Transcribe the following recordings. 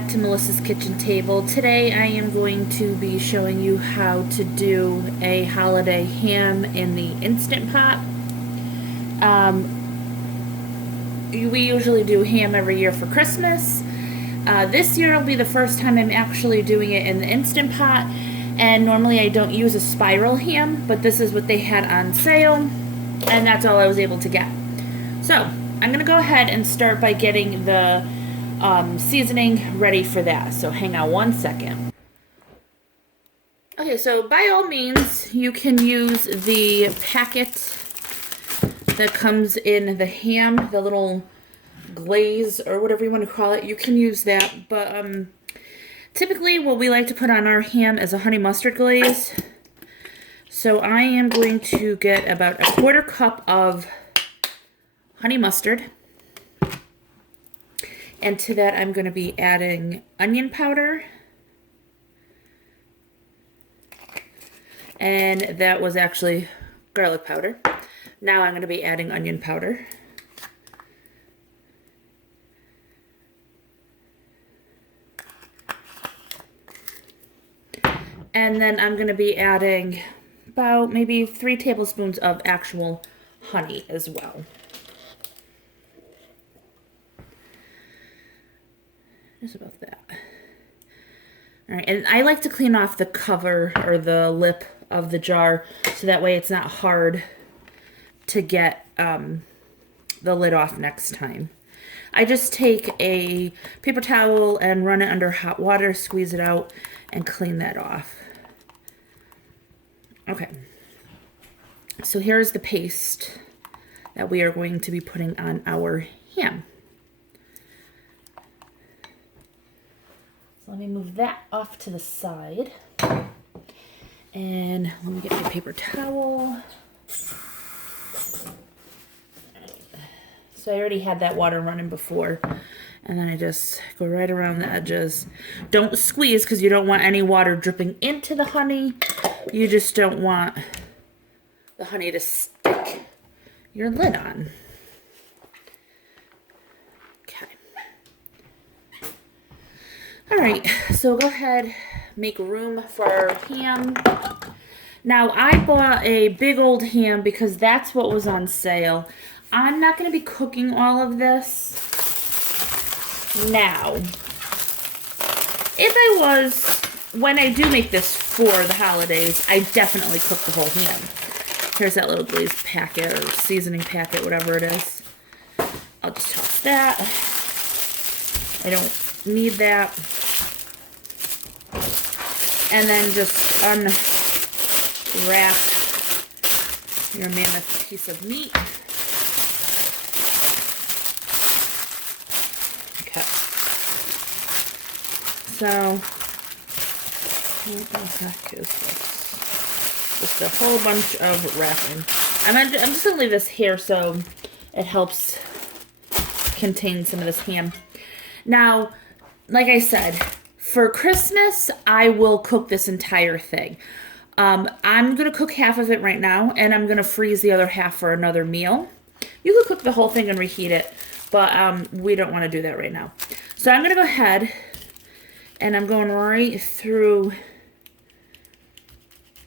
back to Melissa's Kitchen Table. Today I am going to be showing you how to do a holiday ham in the Instant Pot. We usually do ham every year for Christmas. This year will be the first time I'm actually doing it in the Instant Pot, and normally I don't use a spiral ham, but this is what they had on sale, and that's all I was able to get. So I'm going to go ahead and start by getting the seasoning ready for that. So hang on one second. Okay, so by all means, you can use the packet that comes in the ham, the little glaze or whatever you want to call it. You can use that, but typically what we like to put on our ham is a honey mustard glaze. So I am going to get about 1/4 cup of honey mustard. And to that, I'm going to be adding onion powder. And that was actually garlic powder. Now I'm going to be adding onion powder. And then I'm going to be adding about maybe 3 tablespoons of actual honey as well. Just about that. All right, and I like to clean off the cover or the lip of the jar so that way it's not hard to get the lid off next time. I just take a paper towel and run it under hot water, squeeze it out, and clean that off. Okay, so here's the paste that we are going to be putting on our ham. Let me move that off to the side. And let me get my paper towel. So I already had that water running before. And then I just go right around the edges. Don't squeeze because you don't want any water dripping into the honey. You just don't want the honey to stick your lid on. All right, so go ahead, make room for our ham. Now, I bought a big old ham because that's what was on sale. I'm not going to be cooking all of this now. If I was, when I do make this for the holidays, I definitely cook the whole ham. Here's that little glazed packet or seasoning packet, whatever it is. I'll just toss that. I don't need that. And then just unwrap your mammoth piece of meat. Okay. So, what the heck is this? Just a whole bunch of wrapping. I'm just going to leave this here so it helps contain some of this ham. Now, like I said, for Christmas, I will cook this entire thing. I'm going to cook half of it right now, and I'm going to freeze the other half for another meal. You could cook the whole thing and reheat it, but we don't want to do that right now. So I'm going to go ahead, and I'm going right through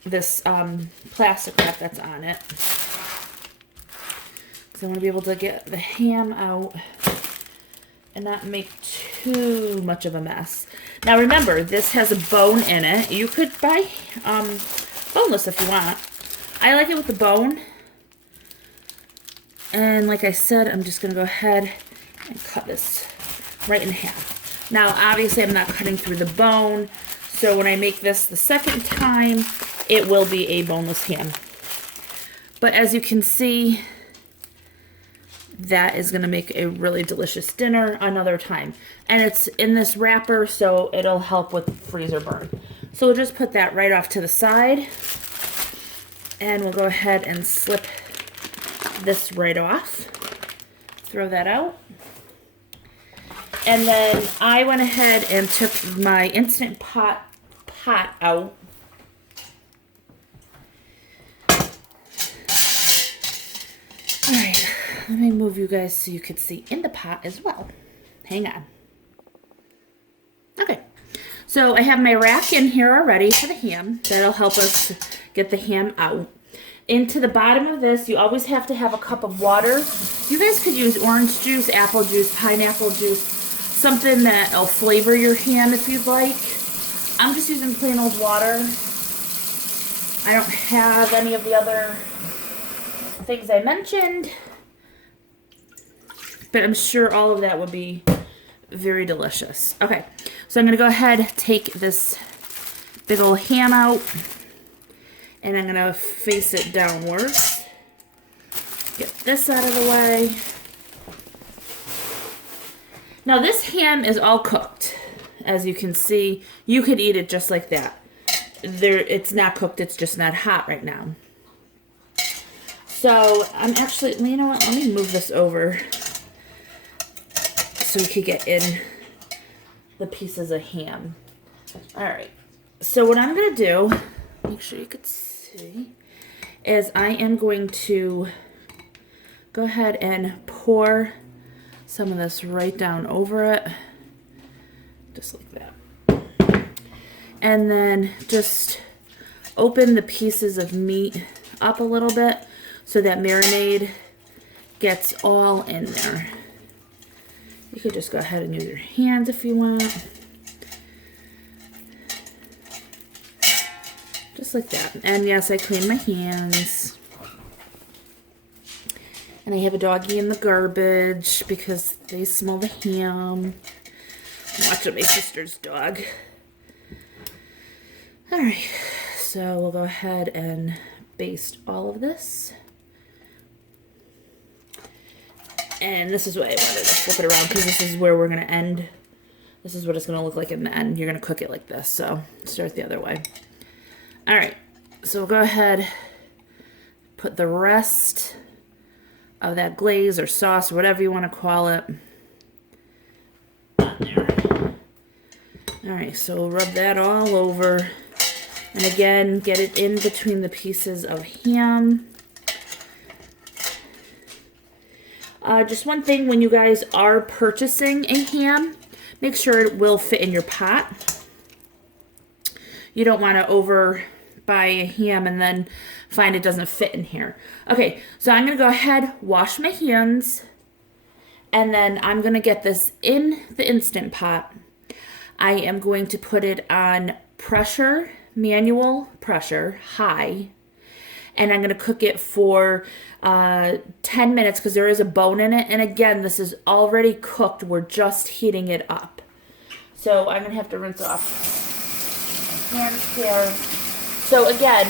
this plastic wrap that's on it. Because I want to be able to get the ham out and not make too much of a mess. Now remember, this has a bone in it. You could buy boneless if you want. I like it with the bone. And like I said, I'm just going to go ahead and cut this right in half. Now obviously I'm not cutting through the bone, so when I make this the second time, it will be a boneless ham. But as you can see, that is going to make a really delicious dinner another time. And it's in this wrapper, so it'll help with freezer burn. So we'll just put that right off to the side. And we'll go ahead and slip this right off. Throw that out. And then I went ahead and took my Instant Pot out. Alright, let me move you guys so you can see in the pot as well. Hang on. Okay, so I have my rack in here already for the ham. That'll help us get the ham out. Into the bottom of this, you always have to have a cup of water. You guys could use orange juice, apple juice, pineapple juice, something that'll flavor your ham if you'd like. I'm just using plain old water. I don't have any of the other things I mentioned, but I'm sure all of that would be very delicious. Okay, so I'm gonna go ahead, take this big old ham out, and I'm gonna face it downward. Get this out of the way. Now this ham is all cooked. As you can see, you could eat it just like that. It's not cooked, it's just not hot right now. So I'm actually, you know what, let me move this over so we could get in the pieces of ham. All right, so what I'm gonna do, make sure you could see, is I am going to go ahead and pour some of this right down over it, just like that. And then just open the pieces of meat up a little bit so that marinade gets all in there. You could just go ahead and use your hands if you want. Just like that. And yes, I cleaned my hands. And I have a doggy in the garbage because they smell the ham. I'm watching my sister's dog. Alright, so we'll go ahead and baste all of this. And this is what I wanted to flip it around because this is where we're going to end. This is what it's going to look like in the end. You're going to cook it like this, so start the other way. Alright, so we'll go ahead, put the rest of that glaze or sauce or whatever you want to call it on there. Alright, so we'll rub that all over. And again, get it in between the pieces of ham. Just one thing, when you guys are purchasing a ham, make sure it will fit in your pot. You don't want to over buy a ham and then find it doesn't fit in here. Okay, so I'm going to go ahead, wash my hands, and then I'm going to get this in the Instant Pot. I am going to put it on pressure, manual pressure, high, and I'm going to cook it for 10 minutes because there is a bone in it. And again, this is already cooked. We're just heating it up. So I'm going to have to rinse off my hands here. So again,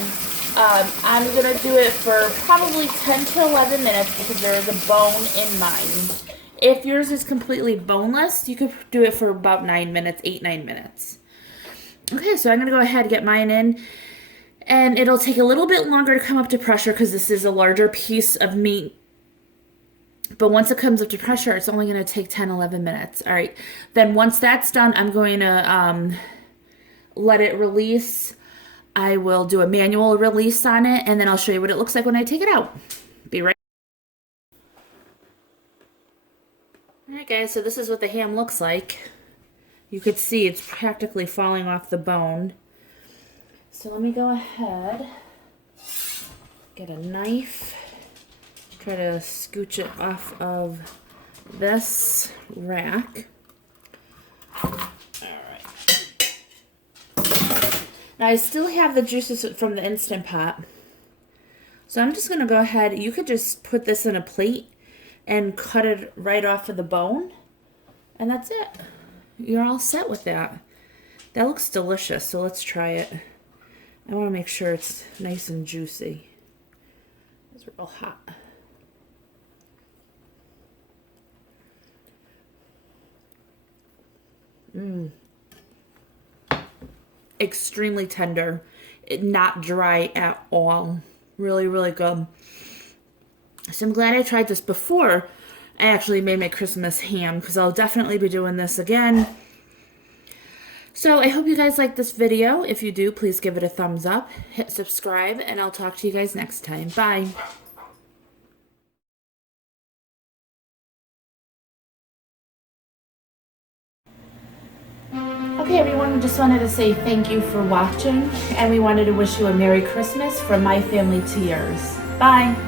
I'm going to do it for probably 10 to 11 minutes because there is a bone in mine. If yours is completely boneless, you could do it for about 9 minutes, 8-9 minutes. Okay, so I'm going to go ahead and get mine in. And it'll take a little bit longer to come up to pressure because this is a larger piece of meat. But once it comes up to pressure, it's only going to take 10-11 minutes. All right, then once that's done, I'm going to let it release. I will do a manual release on it, and then I'll show you what it looks like when I take it out. Be right. All right, guys, so this is what the ham looks like. You could see it's practically falling off the bone. So let me go ahead, get a knife, try to scooch it off of this rack. All right. Now I still have the juices from the Instant Pot. So I'm just going to go ahead, you could just put this in a plate and cut it right off of the bone. And that's it. You're all set with that. That looks delicious, so let's try it. I want to make sure it's nice and juicy. It's real hot. Extremely tender. Not dry at all. Really, really good. So I'm glad I tried this before I actually made my Christmas ham because I'll definitely be doing this again. So I hope you guys like this video. If you do, please give it a thumbs up, hit subscribe, and I'll talk to you guys next time. Bye. Okay, everyone, we just wanted to say thank you for watching, and we wanted to wish you a Merry Christmas from my family to yours. Bye.